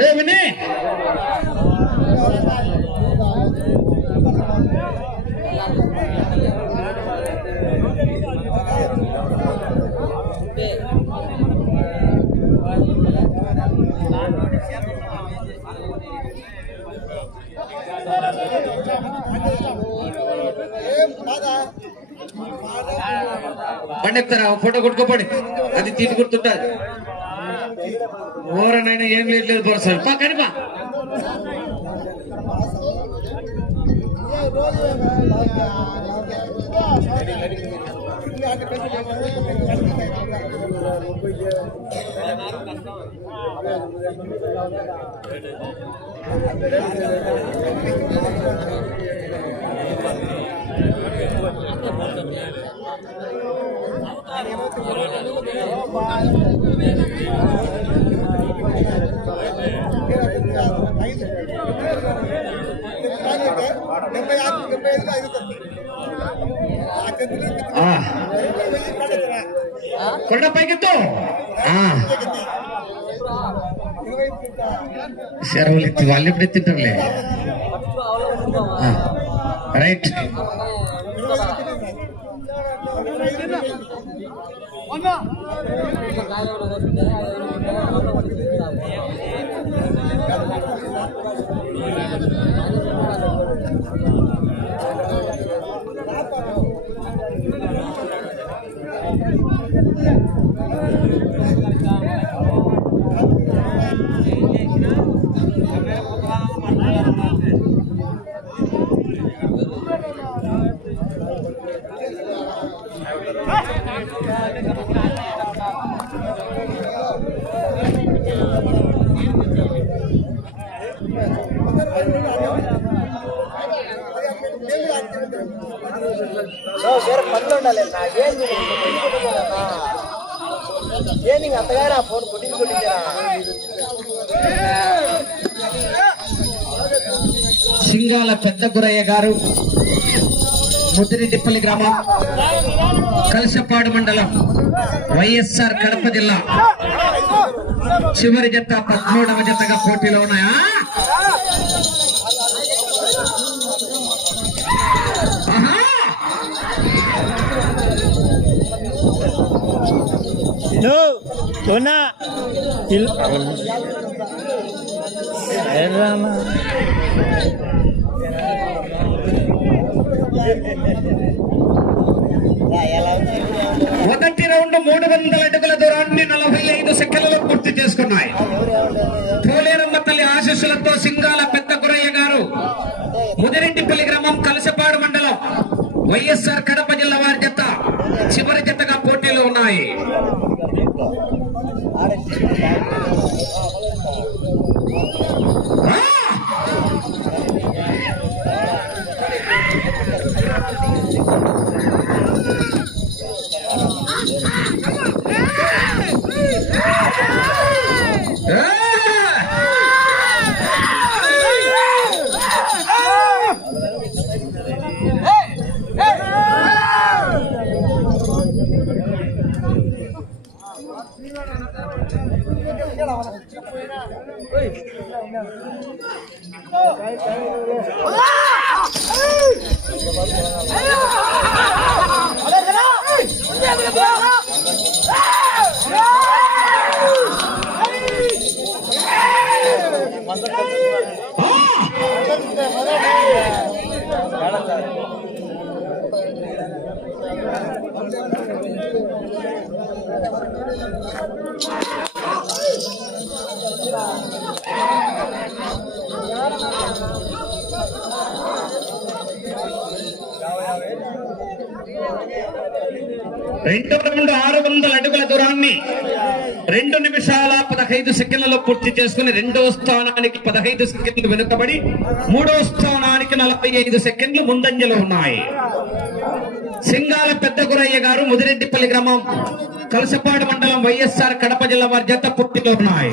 ఏ విని బండి ఎక్కుతారా ఫోటో కొట్టుకోపడి అది తీసి గుర్తుంటుంది ఓరనైనా ఏం లేదు లేదు పో పా కనిపా డెబ్బై ఆరు డెబ్బై ఐదు ఐదు ఏ ఫోన్ కొట్టింది కొట్టించారా సింగాల పెద్ద గురయ్య గారు ముద్దిరెడ్డిపల్లి గ్రామం కలసపాడు మండలం వైఎస్ఆర్ కడప జిల్లా. చివరి జత పద్మూడవ జతగా పోటీలో ఉన్నాయా? మొదటి రౌండ్ మూడు వందల అడుగుల దూరాన్ని నలభై ఐదు సెకండ్లలో పూర్తి చేసుకున్నాయి. పోలేరమ్మ తల్లి ఆశీస్సులతో సింగాల పెద్ద గురయ్య గారు ముదిరెడ్డిపల్లి గ్రామం కలసపాడు మండలం వైఎస్ఆర్ కడప జిల్లా వారి జత చివరి జతగా పోటీలో ఉన్నాయి. 아래 Thank you. 哎，哎，哎，哎，哎，哎，哎，రెండు రెండు ఆరు వందల అడుగుల దూరాన్ని రెండు నిమిషాల పదహైదు సెకండ్లలో పూర్తి చేసుకుని రెండో స్థానానికి పదహైదు సెకండ్లు వెనుకబడి మూడో స్థానానికి నలభై ఐదు సెకండ్లు ముందంజలో ఉన్నాయి. సింగాల పెద్ద గురయ్య గారు ముదిరెడ్డిపల్లి గ్రామం కలసపాడు మండలం వైఎస్ఆర్ కడప జిల్లా వారి జత పుట్టిలో ఉన్నాయి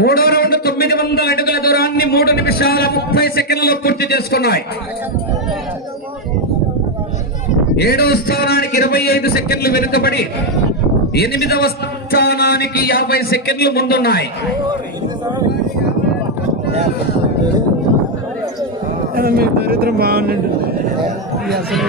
మూడో రౌండ్ తొమ్మిది వందల అడుగుల దూరాన్ని మూడు నిమిషాల ముప్పై సెకండ్లలో పూర్తి చేసుకున్నాయి. ఏడవ స్థానానికి ఇరవై ఐదు సెకండ్లు వెనుకబడి ఎనిమిదవ స్థానానికి యాభై సెకండ్లు ముందున్నాయి. దరిద్రం బాగుండండి అసలు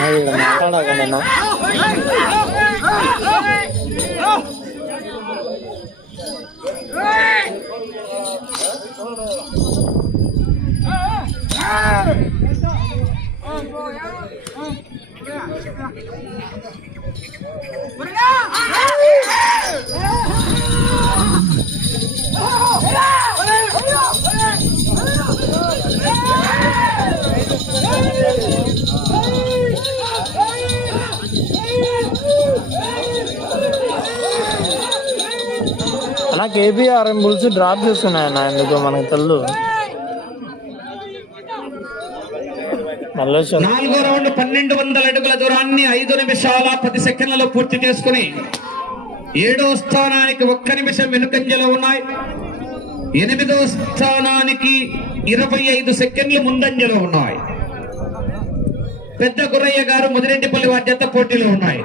没有了吗？看到了没呢？కేబీఆర్ బుల్స్ డ్రాప్ చేస్తున్నాయన్న ఎందుకు మనకు తెల్లు నాలుగో రౌండ్ పన్నెండు వందల అడుగుల దూరాన్ని ఐదు నిమిషాల పది సెకండ్లలో పూర్తి చేసుకుని ఏడో స్థానానికి ఒక్క నిమిషం వెనుకంజలో ఉన్నాయి. ఎనిమిదో స్థానానికి ఇరవై ఐదు సెకండ్లు ముందంజలో ఉన్నాయి. పెద్ద గుర్రయ్య గారు ముదిరెడ్డిపల్లి వారి జత పోటీలో ఉన్నాయి.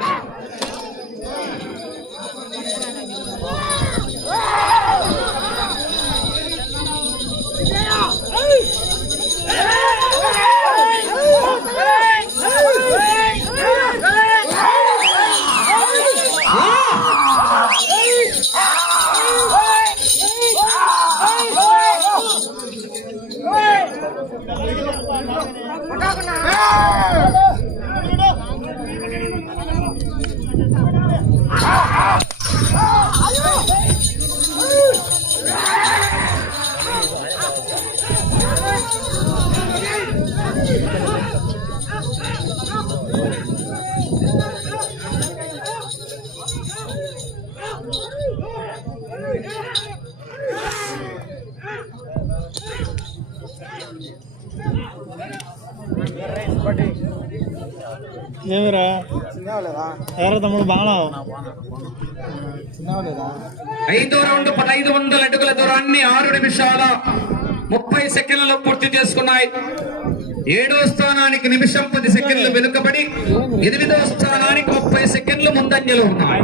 ఎవరో తమ్ముడు బాగా ఐదో రౌండ్ పదహైదు వందల అడుగుల దూరాన్ని ఆరు నిమిషాల ముప్పై సెకండ్లలో పూర్తి చేసుకున్నాయి. ఏడో స్థానానికి నిమిషం పది సెకండ్లు వెనుకబడి ఎనిమిదో స్థానానికి ముప్పై సెకండ్లు ముందంజలో ఉన్నాయి.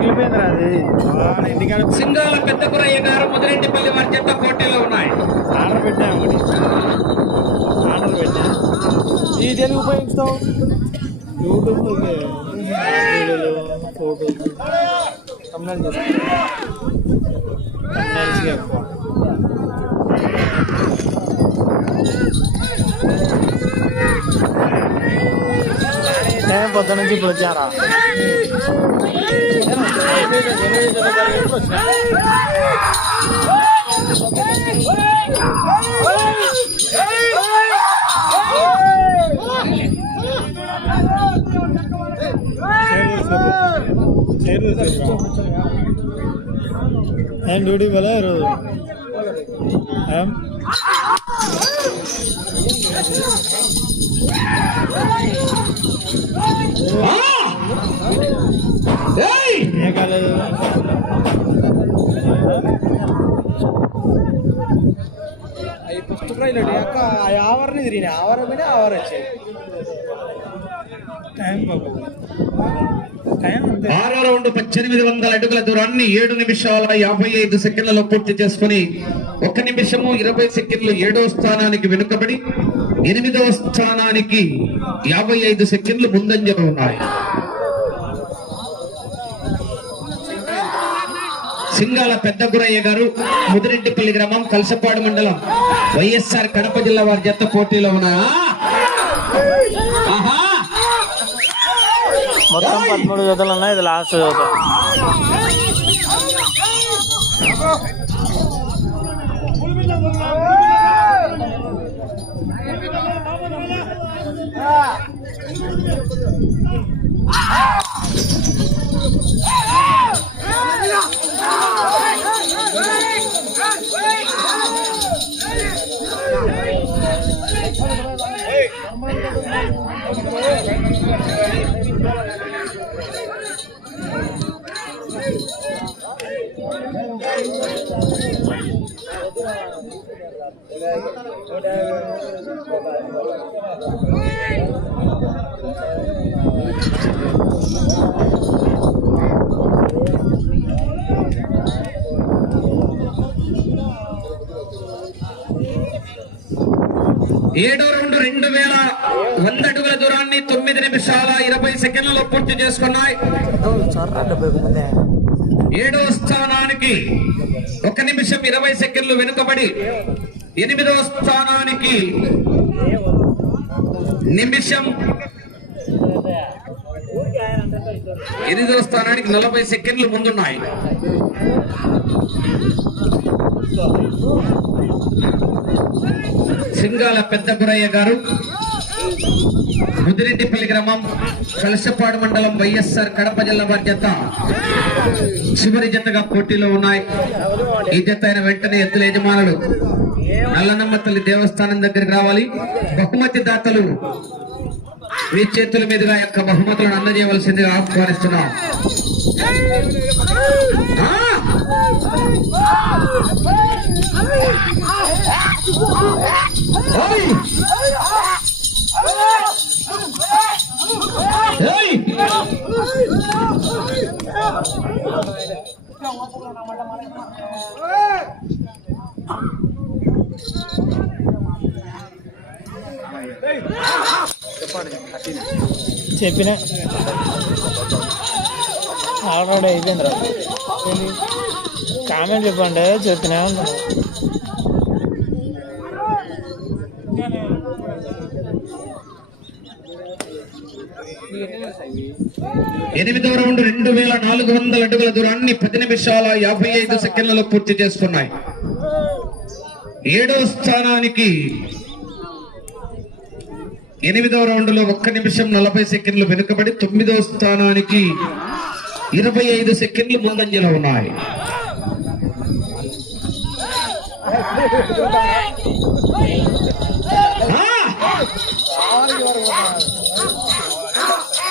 సింగాల పెద్ద గురయ్య గారు మొదలెంటిపల్లి వారి జత పోటీలో ఉన్నాయి. ఆర్డర్ పెట్టా ఒకటి. ఆర్డర్ పెట్టా. ఈ దేనికి ఉపయోగిస్తావు? యూట్యూబ్ thumbnail जैसा thumbnail चाहिए आपको टाइम पता नहीं पड़ जा रहा Hey! And duty वाला है रोज हम Hey! ये ഫസ്റ്റ് പ്രൈലോട്ട് ആവറിന് തിരിഞ്ഞ ആവറ പിന്നെ ആവറ ఆరో రౌండ్ పద్దెనిమిది వందల అడుగుల దూరాన్ని ఏడు నిమిషాల యాభై ఐదు సెకండ్లలో పూర్తి చేసుకుని ఒక నిమిషము ఇరవై సెకండ్లు ఏడో స్థానానికి వెనుకబడి ఎనిమిదవ స్థానానికి యాభై ఐదు సెకండ్లు ముందంజలో ఉన్నాయి. సింగాల పెద్ద గురయ్య గారు ముదిరెడ్డిపల్లి గ్రామం కలసపాడు మండలం వైఎస్ఆర్ కడప జిల్లా వారి జత పోటీలో ఉన్నాయా మొత్తం పదమూడు జతలు ఉన్నాయి ఇది లాస్ట్ జత. ఏడో రౌండ్ రెండు వేల వంద అడుగుల దూరాన్ని తొమ్మిది నిమిషాల ఇరవై సెకండ్లలో పూర్తి చేసుకున్నాయి. ఏడో స్థానానికి ఒక నిమిషం ఇరవై సెకండ్లు వెనుకబడి ఎనిమిదవ స్థానానికి నిమిషం ఎనిమిదవ స్థానానికి నలభై సెకండ్లు ముందున్నాయి. సింగాల పెద్ద గురయ్య గారు. ముదిరెడ్డిపల్లి గ్రామం కలసపాడు మండలం వైఎస్ఆర్ కడప జిల్లా వారి జత చివరి జతగా పోటీలో ఉన్నాయి. ఈ జత అయిన వెంటనే ఎద్దుల యజమానులు నల్లనమ్మ తల్లి దేవస్థానం దగ్గరికి రావాలి. బహుమతి దాతలు మీ చేతుల మీదుగా యొక్క బహుమతులను అందజేయవలసిందిగా ఆహ్వానిస్తున్నాం. Oh! చెప్పిన ఆల్రెడీ అయిపోయింది రా కామెంట్ చెప్పండి చెప్పినా ఎనిమిదవ రౌండ్ రెండు వేల నాలుగు వందల అడుగుల దూరాన్ని పది నిమిషాల యాభై ఐదు సెకండ్లలో పూర్తి చేసుకున్నాయి ఏడో స్థానానికి ఎనిమిదవ రౌండ్లో ఒక్క నిమిషం నలభై సెకండ్లు వెనుకబడి తొమ్మిదవ స్థానానికి ఇరవై ఐదు సెకండ్లు ముందంజలో ఉన్నాయి.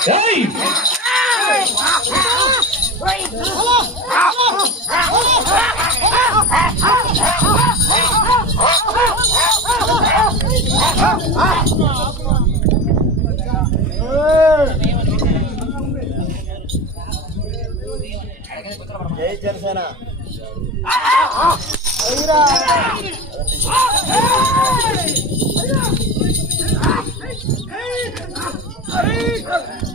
ఆ! ఏయ్!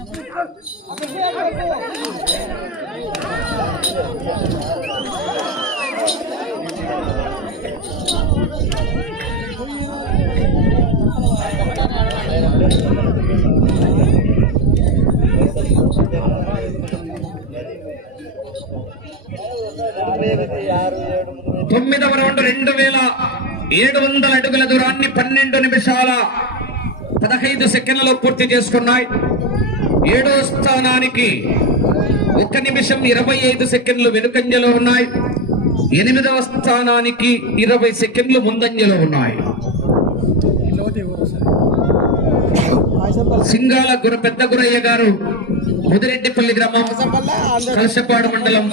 తొమ్మిదవ రౌండ్ రెండు వేల ఏడు వందల అడుగుల దూరాన్ని పన్నెండు నిమిషాల పదహైదు సెకండ్లలో పూర్తి చేసుకున్నాయి. ఏడో స్థానానికి ఒక నిమిషం ఇరవై ఐదు సెకండ్లు వెనుకంజలో ఉన్నాయి. ఎనిమిదవ స్థానానికి ఇరవై సెకండ్లు ముందంజలో ఉన్నాయి. సింగాల గుర పెద్ద గురయ్య గారు ముదిరెడ్డిపల్లి గ్రామం కలసపాడు మండలం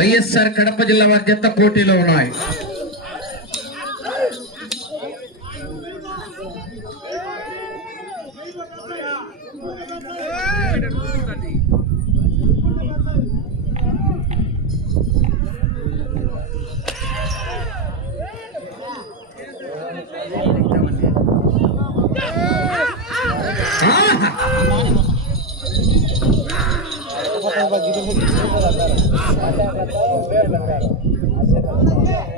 వైఎస్ఆర్ కడప జిల్లా వారి పోటీలో ఉన్నాయి. Gracias.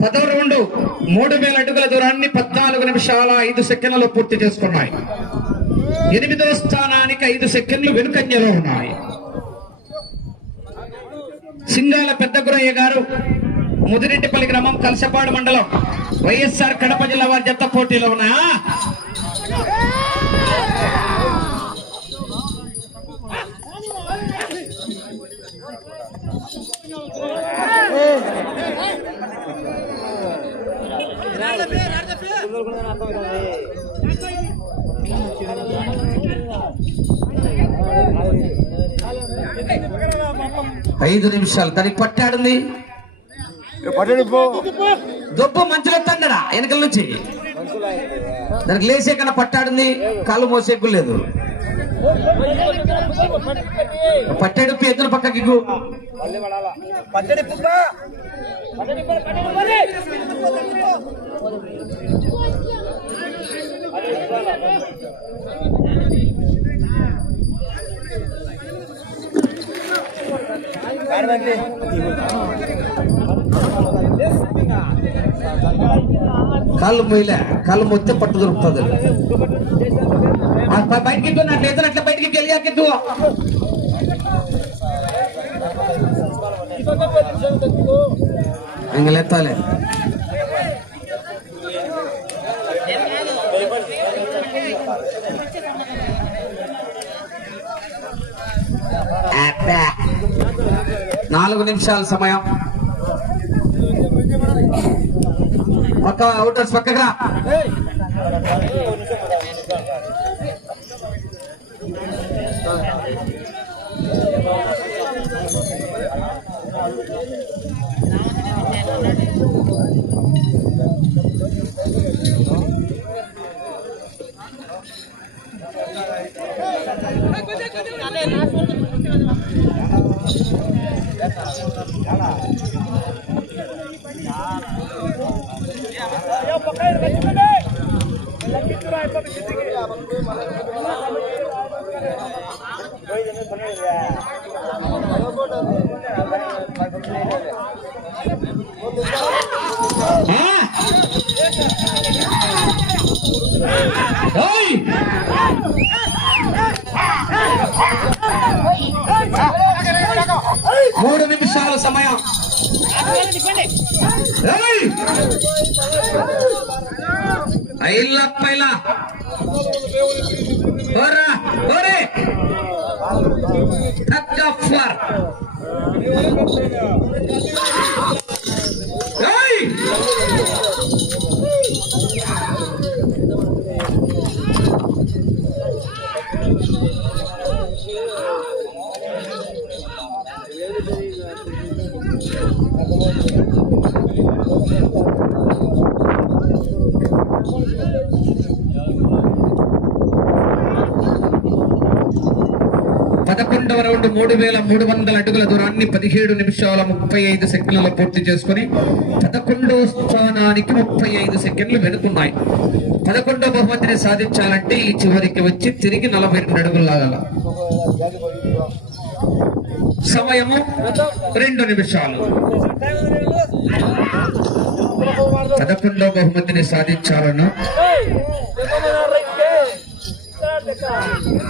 పదో రౌండ్ మూడు వేల అడుగుల దూరాన్ని పద్నాలుగు నిమిషాల ఐదు సెకండ్లలో పూర్తి చేసుకున్నాయి. ఎనిమిదో స్థానానికి ఐదు సెకండ్లు వెనుకంజలో ఉన్నాయి. సింగాల పెద్ద గురయ్య గారు ముదిరెడ్డిపల్లి గ్రామం కలసపాడు మండలం వైఎస్ఆర్ కడప జిల్లా వారి జత పోటీలో ఉన్నాయా? ఐదు నిమిషాలు దానికి పట్టాడుంది. దొబ్బు మంచులో తండడా వెనకల నుంచి? దానికి లేసే కన్నా పట్టాడుంది కాళ్ళు మోసేకు లేదు. పట్టాడు ఎద్దుల పక్కకి ఇగ్గు. పచ్చడి పుక్క కాళ్ళు మొయ్యలే కాళ్ళు మొత్తే పట్టు దొరుకుతుంది ఆ అట్లా బయటికి ఎక్కువ నాకు నాలుగు నిమిషాల సమయం. వెళ్ళి అవుటర్స్ పక్కగా లెత్తాలే అబ్బా. నాలుగు నిమిషాల సమయం పక్క అవుటర్స్ పక్కకు రా ఆ? ఏయ్! ఐల్ల మూడు వేల మూడు వందల అడుగుల దూరాన్ని పదిహేడు నిమిషాల ముప్పై ఐదు సెకండ్లలో పూర్తి చేసుకుని పదకొండో స్థానానికి ముప్పై ఐదు సెకండ్లు వెనుకున్నాయి. పదకొండో బహుమతిని సాధించాలంటే ఈ చివరికి వచ్చి తిరిగి నలభై రెండు అడుగులు లాగాల. సమయము రెండు నిమిషాలు. పదకొండో బహుమతిని సాధించాలను. हाँ।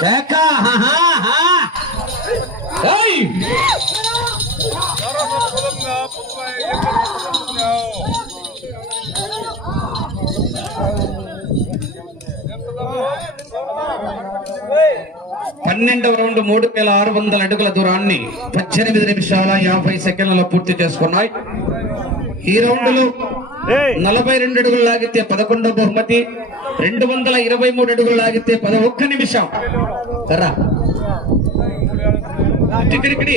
देखा हाँ हाँ। పన్నెండవ రౌండ్ మూడు వేల ఆరు వందల అడుగుల దూరాన్ని పద్దెనిమిది నిమిషాల యాభై సెకండ్లలో పూర్తి చేసుకున్నాయి. ఈ రౌండ్లో నలభై రెండు అడుగులు లాగితే పదకొండవ బహుమతి రెండు వందల ఇరవై మూడు అడుగులు లాగితే పద ఒక్క నిమిషం కర్రా ఇక్కడిక్కడి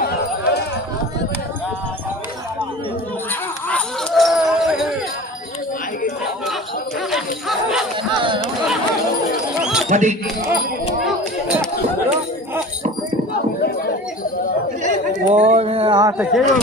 పది ఓ అట్లా చేయడం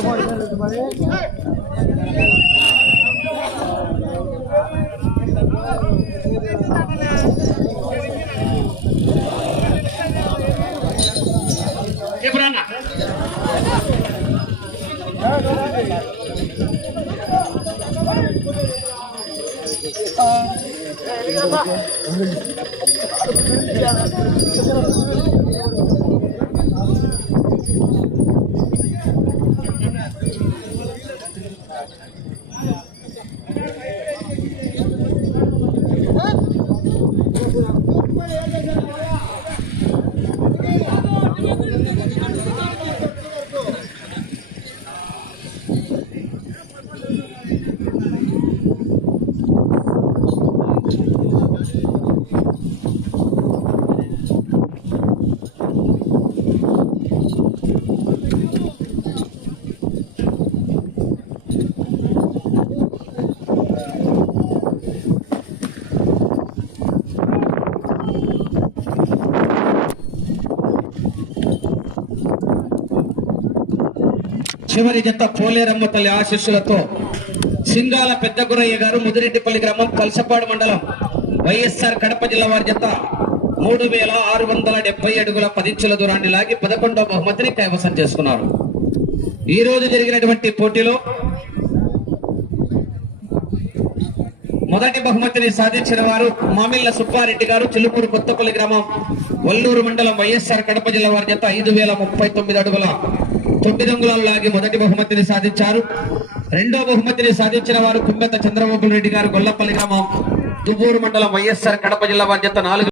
Öyle git. చివరి జత పోలేరమ్మ తల్లి ఆశీస్సులతో సింగాల పెద్ద గురయ్య గారు ముదిరెడ్డిపల్లి గ్రామం కలసపాడు మండలం వైఎస్ఆర్ కడప జిల్లా వారి జత మూడు వేల ఆరు వందల డెబ్బై అడుగుల పదించుల దూరాన్ని లాగి పదకొండవ బహుమతిని కైవసం చేసుకున్నారు. ఈ రోజు జరిగినటువంటి పోటీలో మొదటి బహుమతిని సాధించిన వారు మామిళ్ళ సుబ్బారెడ్డి గారు చిలుకూరు కొత్తపల్లి గ్రామం వల్లూరు మండలం వైఎస్ఆర్ కడప జిల్లా వారి జత ఐదు వేల ముప్పై తొమ్మిది అడుగుల తొమ్మిది అంగుళాలు లాగి మొదటి బహుమతిని సాధించారు. రెండో బహుమతిని సాధించిన వారు కుంబెత చంద్రబాబు రెడ్డి గారు గొల్లపల్లి గ్రామం దువ్వూరు మండలం వైఎస్ఆర్ కడప జిల్లా బాధ్యత నాలుగు